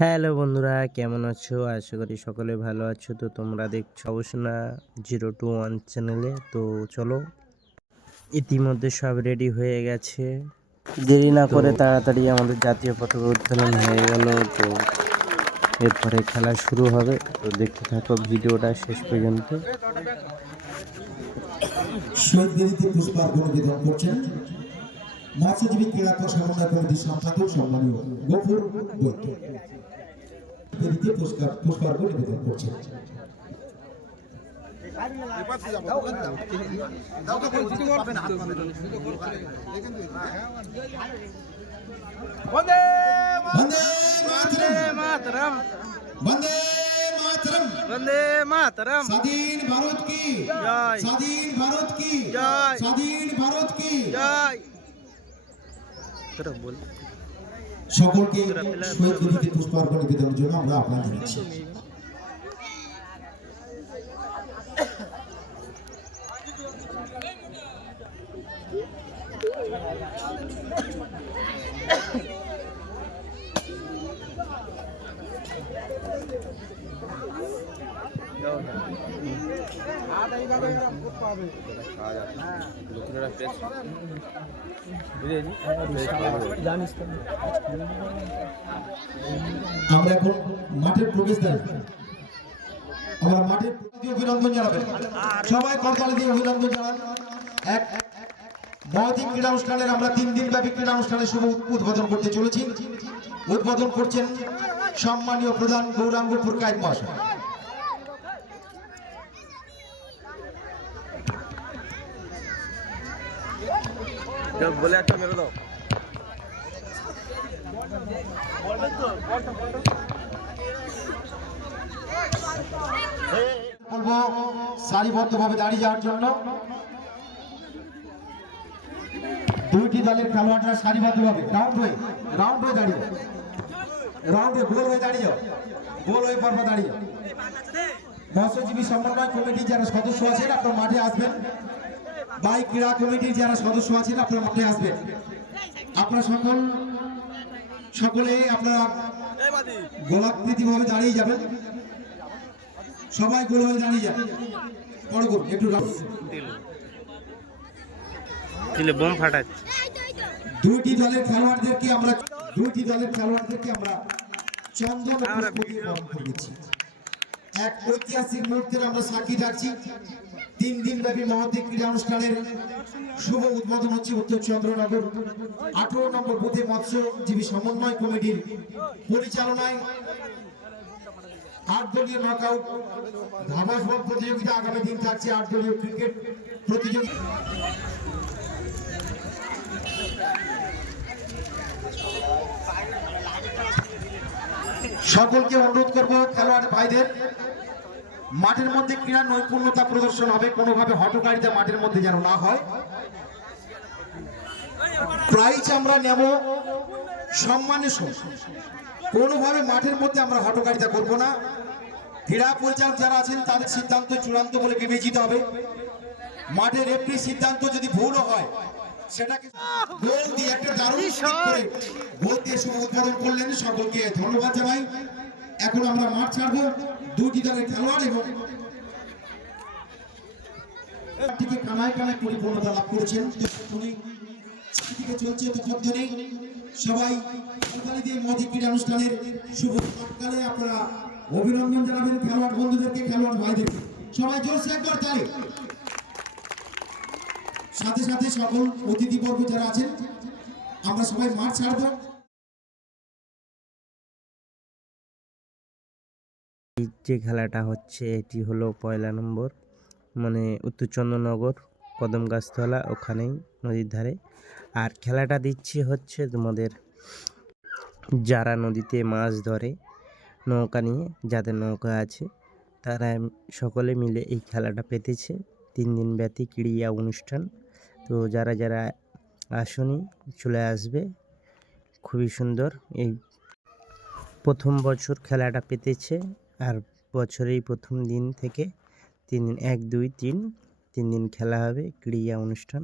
Hello বন্ধুরা, কেমন আছো? আশা করি সকলে ভালো আছো। তো তোমরা দেখছো অবসনা 021 চ্যানেলে। তো চলো, ইতিমধ্যে সব রেডি হয়ে গেছে। দেরি না করে তাড়াতাড়ি আমাদের জাতীয় পতাকা উত্তোলন হয়ে গেল। তো এরপরে খেলা শুরু হবে। তো দেখতে থাকো ভিডিওটা শেষ পর্যন্ত। শহীদ বেদিতে পুষ্পার্ঘ্য নিবেদন করছেন মৎস্যজীবী ক্রীড়া সমন্বয় কমিটির সম্পাদক সম্মানীয় গফুর বৈদ্য। বেদিতে পুষ্পার্ঘ্য নিবেদন করছেন। বন্দে মাতরম, বন্দে মাতরম, বন্দে মাতরম। স্বাধীন ভারত কি জয়, স্বাধীন ভারত কি জয়, স্বাধীন ভারত কি জয়। সকলকে শহীদ বেদিতে পুষ্পার্ঘ্য নিবেদনের জন্য আমরা আহ্বান জানাচ্ছি। আমরা এখন মাঠের প্রবেশদ্বারে আমরা মাঠের অভিনন্দন জানাবেন। সবাই করতালি দিয়ে অভিনন্দন জানান। এক মহতী ক্রীড়া অনুষ্ঠানের আমরা 3 দিন ব্যাপী ক্রীড়া অনুষ্ঠানের শুভ উদ্বোধন করতে চলেছি। উদ্বোধন করছেন সম্মানীয় প্রধান গৌরাঙ্গ পুরকায়েত মহাশয়। বলে একটা মেরে দাও। বলবো সারিবদ্ধভাবে দাঁড়িয়ে যাওয়ার জন্য। দুইটি দলের খেলোয়াড়রা সারিবদ্ধভাবে রাউন্ড হয়ে দাঁড়িয়ে গোল হয়ে দাঁড়িয়ে যাও, গোল হয়ে পরপর দাঁড়িয়ে। মৎস্যজীবী সমন্বয় কমিটির যারা সদস্য আছেন আপনারা মাঠে আসবেন। বাই ক্রীড়া কমিটির যারা সদস্য আছেন আপনারা মাঠে আসবেন। আপনারা সকলে আপনারা গোলাকৃতি ভাবে দাঁড়িয়ে যাবেন। সবাই গোল হয়ে দাঁড়িয়ে যাবেন। একটু বোম ফাটাচ্ছে। দুইটি দলের খেলোয়াড়দেরকে আমরা চন্দন ও পুষ্প দিয়ে বরণ করে দিচ্ছি। এক ঐতিহাসিক মুহূর্তের আমরা সাক্ষী থাকছি। 3 দিন ব্যাপী মহতী ক্রীড়া অনুষ্ঠানের শুভ উদ্বোধন হচ্ছে উত্তর চন্দ্রনগর 18 নম্বর বুথে মৎস্যজীবী সমন্বয় কমিটির পরিচালনায় 8 দলীয় নকআউট ধামাস বল প্রতিযোগিতা। আগামী দিন থাকছে 8 দলীয় ক্রিকেট প্রতিযোগিতা। সকলকে অনুরোধ করব খেলোয়াড় ভাইদের মাঠের মধ্যে ক্রীড়া নৈপুণ্যতা প্রদর্শন হবে, কোনোভাবে হটকারিতা মাঠের মধ্যে যেন না হয়। প্রাইজ আমরা নেব সম্মানের সঙ্গে, কোনোভাবে মাঠের মধ্যে আমরা হটকারিতা করব না। ক্রীড়া পরিচালক যারা আছেন তাদের সিদ্ধান্ত চূড়ান্ত বলে বিবেচিত হবে। মাঠের রেফারির সিদ্ধান্ত যদি ভুলও হয় সেটাকে গোল দিয়ে একটা দারুণ করে গোল দিয়ে শুভ উদ্বোধন করলেন। সকলকে ধন্যবাদ জানাই। এখন আমরা মাঠ ছাড়বো। দুইটি দলের খেলোয়াড় এবং কানায় কানায় পরিপূর্ণতা লাভ করেছেন। চলছে সবাই দিয়ে মহতী ক্রীড়া অনুষ্ঠানের শুভ সকালে আপনারা অভিনন্দন জানাবেন খেলোয়াড় বন্ধুদেরকে, খেলোয়াড় ভাইদেরকে। সবাই জোরসে একবার তালি। সাথে সাথে সকল অতিথিবর্গ যারা আছেন আমরা সবাই মাঠ ছাড়বো। যে খেলাটা হচ্ছে এটি হলো 1 নম্বর, মানে উত্তর চন্দ্রনগর কদম গাছতলা, ওখানেই নদীর ধারে। আর খেলাটা দিচ্ছি হচ্ছে তোমাদের যারা নদীতে মাছ ধরে নৌকা নিয়ে, যাদের নৌকা আছে তারা সকলে মিলে এই খেলাটা পেতেছে। 3 দিন ব্যাপী ক্রীড়া অনুষ্ঠান। তো যারা যারা আসনি চলে আসবে, খুবই সুন্দর। এই প্রথম বছর খেলাটা পেতেছে, আর বছরেই প্রথম দিন থেকে 3 দিন 1 2 3 3 দিন খেলা হবে ক্রীড়া অনুষ্ঠান।